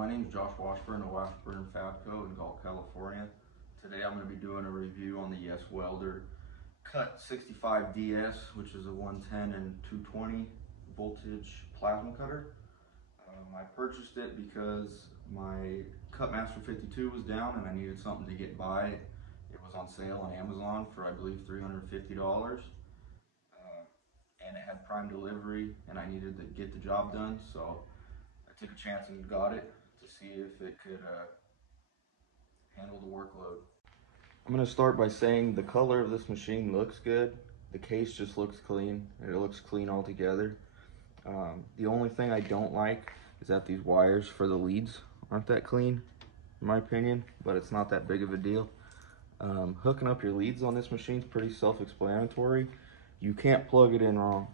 my name is Josh Washburn of Washburnfabco in Galt, California. Today I'm going to be doing a review on the Welder Cut 65 DS, which is a 110 and 220 voltage plasma cutter. I purchased it because my Cutmaster 52 was down and I needed something to get by. It was on sale on Amazon for I believe $350. And it had prime delivery and I needed to get the job done, so I took a chance and got it to see if it could handle the workload. I'm going to start by saying the color of this machine looks good. The case just looks clean, and it looks clean altogether. The only thing I don't like is that these wires for the leads aren't that clean, in my opinion, but it's not that big of a deal. Hooking up your leads on this machine is pretty self-explanatory. You can't plug it in wrong.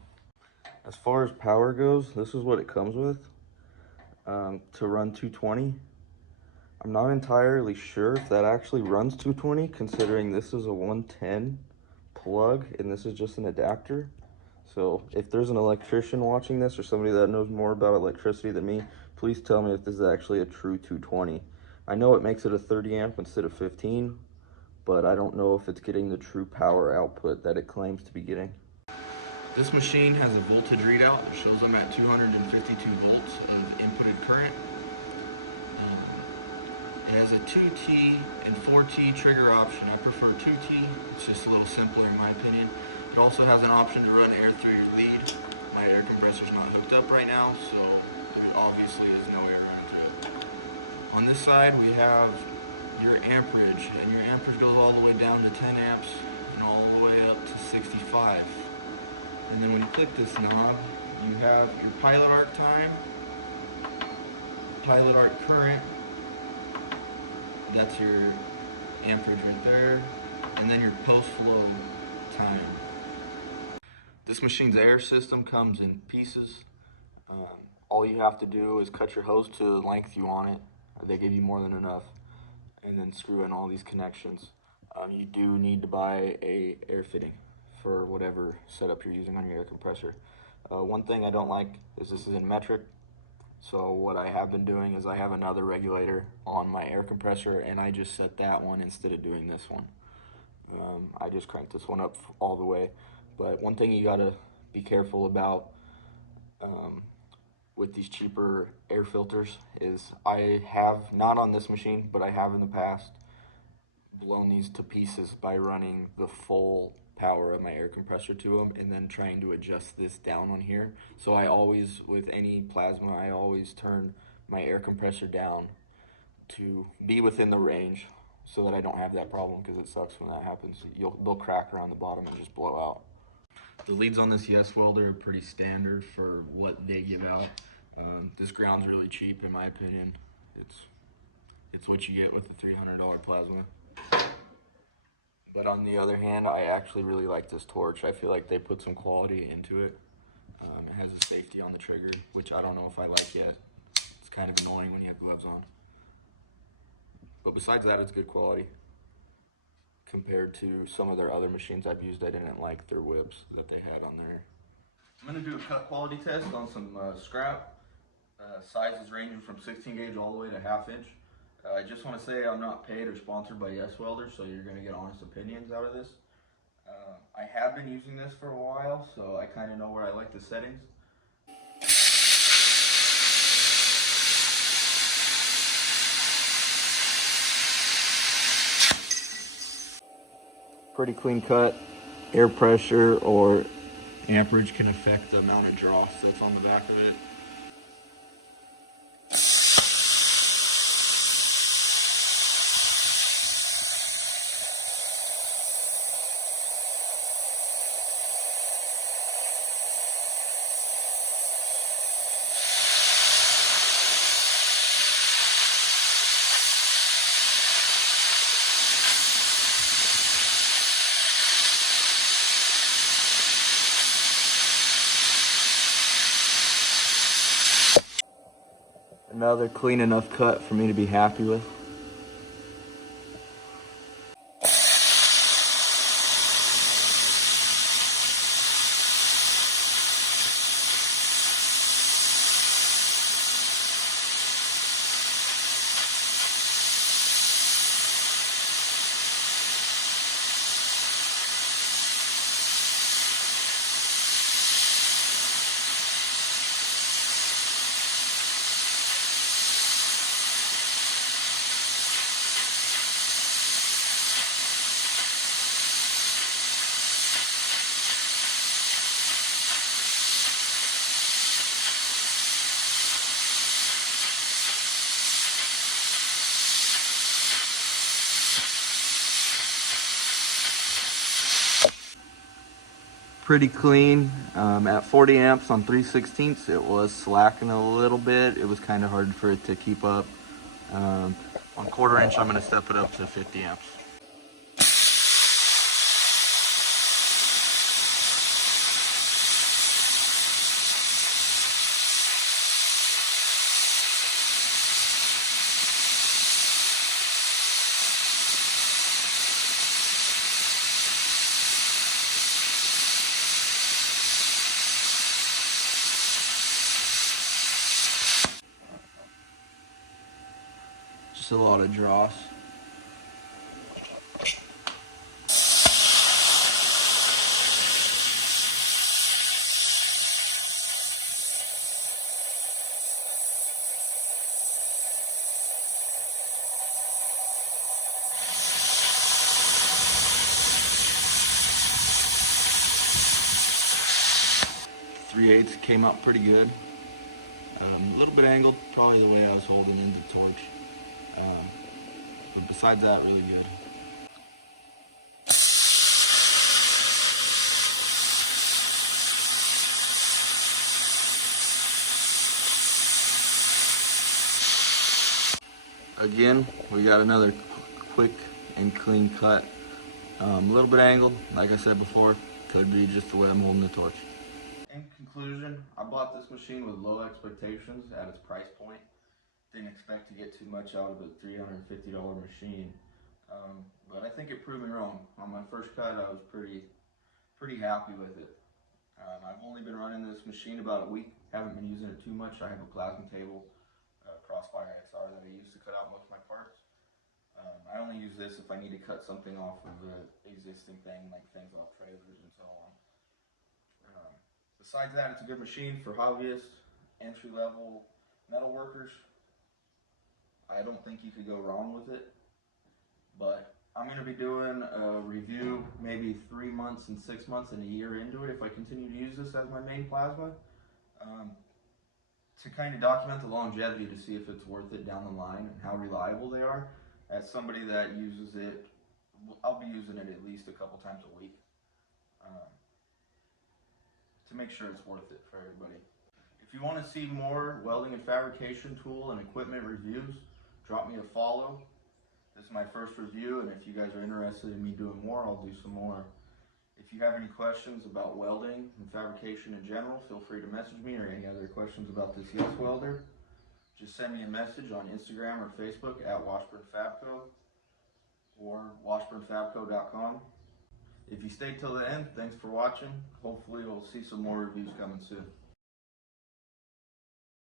As far as power goes, this is what it comes with to run 220. I'm not entirely sure if that actually runs 220, considering this is a 110 plug and this is just an adapter. So if there's an electrician watching this or somebody that knows more about electricity than me, please tell me if this is actually a true 220. I know it makes it a 30 amp instead of 15, but I don't know if it's getting the true power output that it claims to be getting. This machine has a voltage readout that shows I'm at 252 volts of inputted current. It has a 2T and 4T trigger option. I prefer 2T, it's just a little simpler in my opinion. It also has an option to run air through your lead. My air compressor's not hooked up right now, so there obviously is no air running through it. On this side we have your amperage, and your amperage goes all the way down to 10 amps and all the way up to 65. And then when you click this knob, you have your pilot arc time, pilot arc current, that's your amperage right there, and then your post flow time. This machine's air system comes in pieces. All you have to do is cut your hose to the length you want it. They give you more than enough, and then screw in all these connections. You do need to buy a air fitting for whatever setup you're using on your air compressor. One thing I don't like is this is in metric. So what I have been doing is I have another regulator on my air compressor and I just set that one instead of doing this one. I just cranked this one up all the way. But one thing you gotta be careful about with these cheaper air filters is I have, not on this machine, but I have in the past, blown these to pieces by running the full power of my air compressor to them and then trying to adjust this down on here. So I always, with any plasma, I always turn my air compressor down to be within the range so that I don't have that problem, because it sucks when that happens. They'll crack around the bottom and just blow out. The leads on this Welder are pretty standard for what they give out. This ground's really cheap in my opinion. It's what you get with a $300 plasma. But on the other hand, I actually really like this torch. I feel like they put some quality into it. It has a safety on the trigger, which I don't know if I like yet. It's kind of annoying when you have gloves on. But besides that, it's good quality. Compared to some of their other machines I've used, I didn't like their whips that they had on there. I'm going to do a cut quality test on some scrap. Sizes ranging from 16 gauge all the way to 1/2 inch. I just want to say I'm not paid or sponsored by Welder, so you're going to get honest opinions out of this. I have been using this for a while, so I kind of know where I like the settings. Pretty clean cut. Air pressure or amperage can affect the amount of dross that's on the back of it. Another clean enough cut for me to be happy with. pretty clean. At 40 amps on 3/16, it was slacking a little bit. It was kind of hard for it to keep up. On 1/4 inch, I'm going to step it up to 50 amps. Just a lot of dross. Three-eighths came out pretty good. A little bit angled, probably the way I was holding into the torch. But besides that, really good. Again, we got another quick and clean cut. A little bit angled, like I said before, could be just the way I'm holding the torch. In conclusion, I bought this machine with low expectations at its price point. Didn't expect to get too much out of a $350 machine, but I think it proved me wrong. On my first cut, I was pretty happy with it. I've only been running this machine about a week. Haven't been using it too much. I have a plasma table, Crossfire XR that I use to cut out most of my parts. I only use this if I need to cut something off of the existing thing, like things off trailers and so on. Besides that, it's a good machine for hobbyists, entry-level metal workers. I don't think you could go wrong with it, but I'm going to be doing a review maybe 3 months and 6 months and a year into it if I continue to use this as my main plasma, to kind of document the longevity to see if it's worth it down the line and how reliable they are. As somebody that uses it, I'll be using it at least a couple times a week to make sure it's worth it for everybody. If you want to see more welding and fabrication tool and equipment reviews, drop me a follow. This is my first review, and if you guys are interested in me doing more, I'll do some more. If you have any questions about welding and fabrication in general, feel free to message me, or any other questions about this Welder. Just send me a message on Instagram or Facebook at Washburnfabco or washburnfabco.com. If you stayed till the end, thanks for watching. Hopefully we'll see some more reviews coming soon.